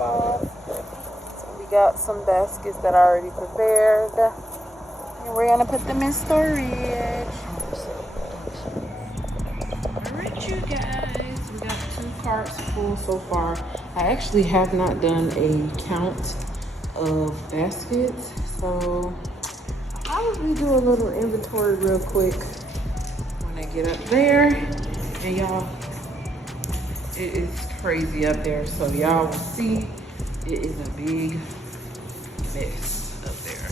off. So we got some baskets that are already prepared. And we're gonna put them in storage. Alright, you guys. We got 2 carts full so far. I actually have not done a count of baskets. So I'll probably do a little inventory real quick when I get up there. And y'all, it is crazy up there, so y'all will see it is a big mess up there.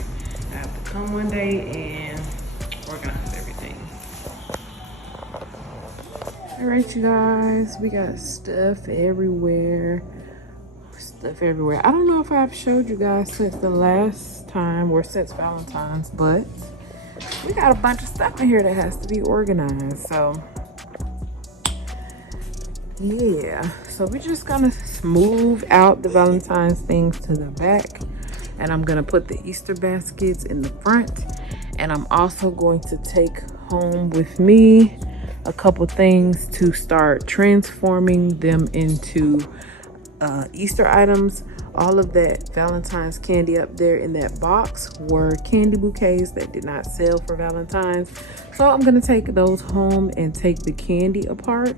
I have to come one day and organize everything. All right, you guys, we got stuff everywhere. I don't know if I've showed you guys since the last time or since Valentine's, but we got a bunch of stuff in here that has to be organized. So yeah, so we're just gonna move out the Valentine's things to the back, and I'm gonna put the Easter baskets in the front, and I'm also going to take home with me a couple things to start transforming them into Easter items. All of that Valentine's candy up there in that box were candy bouquets that did not sell for Valentine's, so I'm gonna take those home and take the candy apart,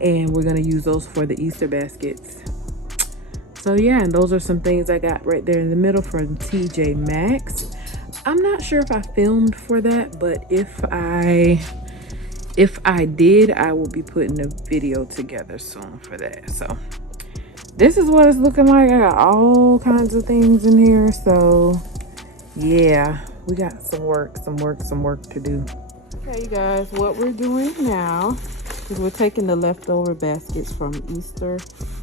and we're gonna use those for the Easter baskets. So yeah, and those are some things I got right there in the middle from TJ Maxx. I'm not sure if I filmed for that, but if I did, I will be putting a video together soon for that. So this is what it's looking like. I got all kinds of things in here. So yeah, we got some work to do. Okay, you guys, what we're doing now is we're taking the leftover baskets from Easter.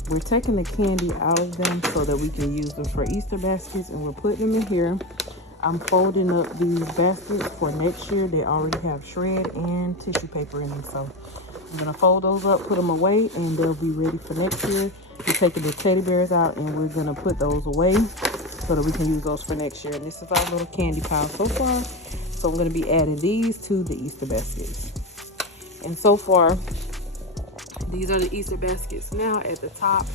We're taking the candy out of them so that we can use them for Easter baskets, and we're putting them in here. I'm folding up these baskets for next year. They already have shred and tissue paper in them, so I'm gonna fold those up, put them away, and they'll be ready for next year. We're taking the teddy bears out, and we're gonna put those away so that we can use those for next year. And this is our little candy pile so far. So I'm gonna be adding these to the Easter baskets. And so far, these are the Easter baskets. Now at the top,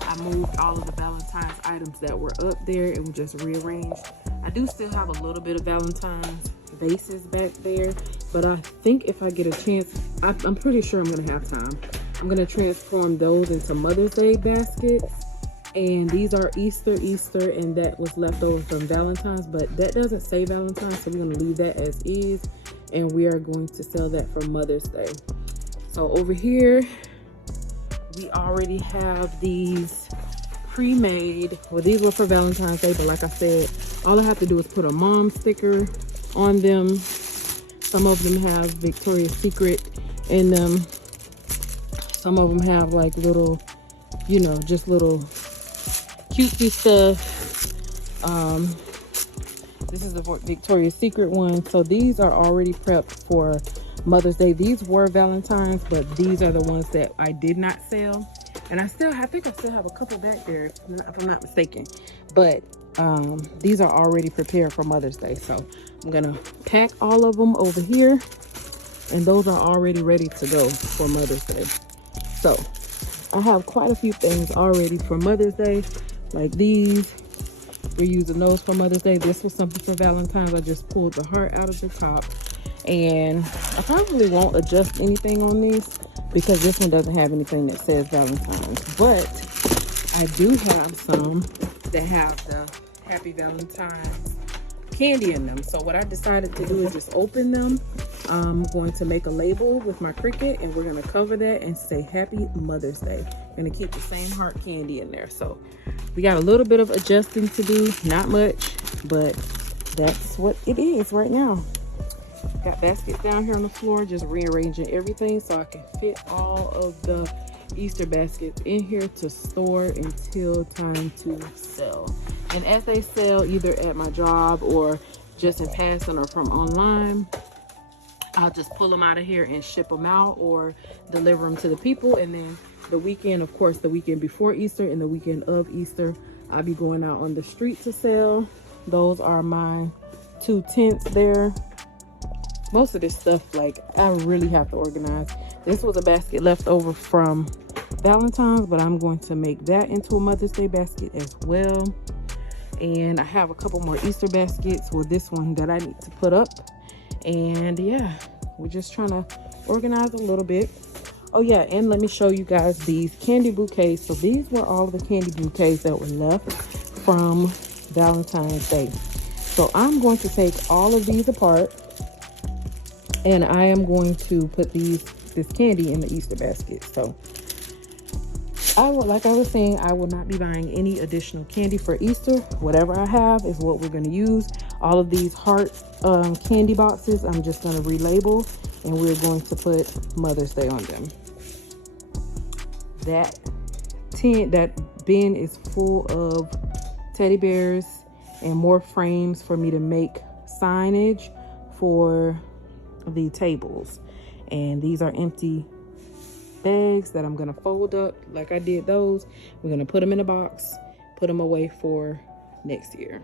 I moved all of the Valentine's items that were up there and we just rearranged. I do still have a little bit of Valentine's vases back there, but I think if I get a chance, I'm pretty sure I'm gonna have time. I'm gonna transform those into Mother's Day baskets. And these are Easter, and that was left over from Valentine's, but that doesn't say Valentine's, so we're gonna leave that as is, and we are going to sell that for Mother's Day. So over here, we already have these pre-made. Well, these were for Valentine's Day, but like I said, all I have to do is put a mom sticker on them. Some of them have Victoria's Secret in them. Some of them have like little, you know, just little cutesy stuff. This is the Victoria's Secret one. So these are already prepped for Mother's Day. These were Valentine's, but these are the ones that I did not sell. And I think I still have a couple back there, if I'm not mistaken. But these are already prepared for Mother's Day. So I'm gonna pack all of them over here, and those are already ready to go for Mother's Day. So I have quite a few things already for Mother's Day, like these. We're using those for Mother's Day. This was something for Valentine's. I just pulled the heart out of the top, and I probably won't adjust anything on these because this one doesn't have anything that says Valentine's, but I do have some that have the Happy Valentine's candy in them. So what I decided to do is just open them. I'm going to make a label with my Cricut, and we're going to cover that and say Happy Mother's Day. I'm going to keep the same heart candy in there. So we got a little bit of adjusting to do, not much, but that's what it is right now. Got baskets down here on the floor, just rearranging everything so I can fit all of the Easter baskets in here to store until time to sell. And as they sell, either at my job or just in passing or from online, I'll just pull them out of here and ship them out or deliver them to the people. And then the weekend, of course, the weekend before Easter and the weekend of Easter, I'll be going out on the street to sell. Those are my 2 tents there. Most of this stuff, like, I really have to organize. This was a basket left over from Valentine's, but I'm going to make that into a Mother's Day basket as well. And I have a couple more Easter baskets with this one that I need to put up. And yeah, we're just trying to organize a little bit. Oh yeah, and let me show you guys these candy bouquets. So these were all of the candy bouquets that were left from Valentine's Day. So I'm going to take all of these apart, and I am going to put this candy in the Easter basket. So like I was saying, I will not be buying any additional candy for Easter. Whatever I have is what we're going to use. All of these heart candy boxes, I'm just going to relabel, and we're going to put Mother's Day on them. That bin is full of teddy bears and more frames for me to make signage for the tables. And these are empty bags that I'm gonna fold up like I did those. We're gonna put them in a box, put them away for next year.